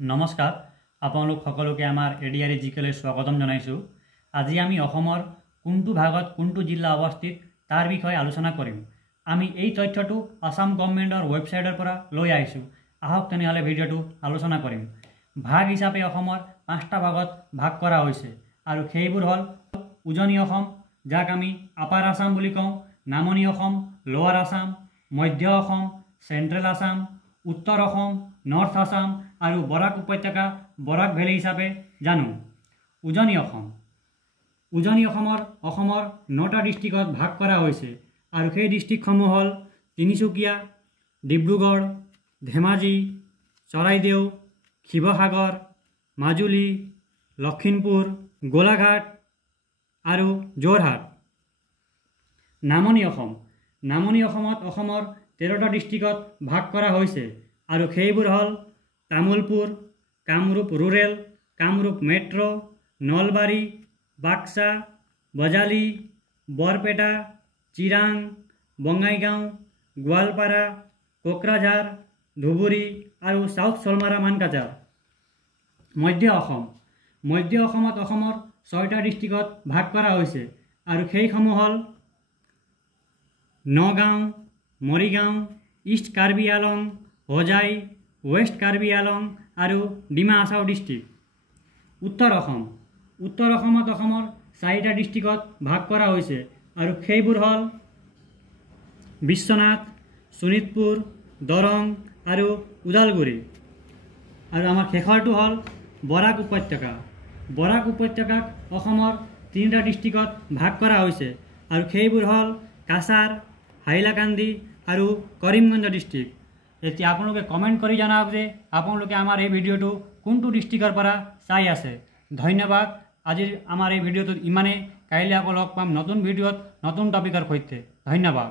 নমস্কাৰ আপোনালোক সকলোকে আমাৰ এডিআৰই জিকেলৈ স্বাগতম জনাইছোঁ। আজি আমি অসমৰ কোনটো ভাগত কোনটো জিলা অৱস্থিত তাৰ বিষয়ে আলোচনা কৰিম। আমি এই তথ্যটো আসাম গভৰ্ণমেণ্টৰ ৱেবছাইটৰ পৰা লৈ আহিছোঁ। আহক তেনেহ'লে ভিডিঅ'টো আলোচনা কৰিম। ভাগ হিচাপে অসমৰ 5টা ভাগত ভাগ কৰা হৈছে আৰু সেইবোৰ হ'ল উজনি অসম, যাক আমি আপাৰ আসাম বুলি কওঁ, নামনি অসম, লোৱাৰ আসাম, মধ্য অসম, চেণ্ট্ৰেল আসাম, উত্তৰ অসম, নৰ্থ আসাম আৰু বৰাক উপত্যকা বৰাক ভেলী হিচাপে জানো। উজনি অসমৰ 9টা ডিষ্ট্ৰিক্টত ভাগ কৰা হৈছে আৰু সেই ডিষ্ট্ৰিক্টসমূহ হ'ল তিনিচুকীয়া, ডিব্ৰুগড়, ধেমাজি, চৰাইদেউ, শিৱসাগৰ, মাজুলী, লখিমপুৰ, গোলাঘাট আৰু যোৰহাট। নামনি অসমত অসমৰ 13টা ডিষ্ট্ৰিক্টত ভাগ কৰা হৈছে আৰু সেইবোৰ হ'ল তামুলপুৰ, কামৰূপ ৰুৰেল, কামৰূপ মেট্ৰ', নলবাৰী, বাক্সা, বজালী, বৰপেটা, চিৰাং, বঙাইগাঁও, গোৱালপাৰা, কোকৰাঝাৰ, ধুবুৰী আৰু চাউথ চলমাৰা মানকাজাৰ। মধ্য অসমত অসমৰ 6টা ডিষ্ট্ৰিক্টত ভাগ কৰা হৈছে আৰু সেইসমূহ হ'ল নগাঁও, মৰিগাঁও, ইষ্ট কাৰ্বি আলং, হোজাই, ৱেষ্ট কাৰ্বি আলং আৰু ডিমা হাছাও ডিষ্ট্ৰিক্ট। উত্তৰ অসমত অসমৰ 4টা ডিষ্ট্ৰিক্টত ভাগ কৰা হৈছে আৰু সেইবোৰ হ'ল বিশ্বনাথ, শোণিতপুৰ, দৰং আৰু ওদালগুৰি। আৰু আমাৰ শেষৰটো হ'ল বৰাক উপত্যকাক অসমৰ 3টা ডিষ্ট্ৰিক্টত ভাগ কৰা হৈছে আৰু সেইবোৰ হ'ল কাছাৰ, হাইলাকান্দি আৰু কৰিমগঞ্জ ডিষ্ট্ৰিক্ট। এতিয়া আপোনালোকে কমেণ্ট কৰি জনাওক যে আপোনালোকে আমাৰ এই ভিডিঅ'টো কোনটো ডিষ্ট্ৰিক্টৰ পৰা চাই আছে। ধন্যবাদ। আজিৰ আমাৰ এই ভিডিঅ'টোত ইমানেই। কাইলৈ আকৌ লগ পাম নতুন ভিডিঅ'ত নতুন টপিকৰ সৈতে। ধন্যবাদ।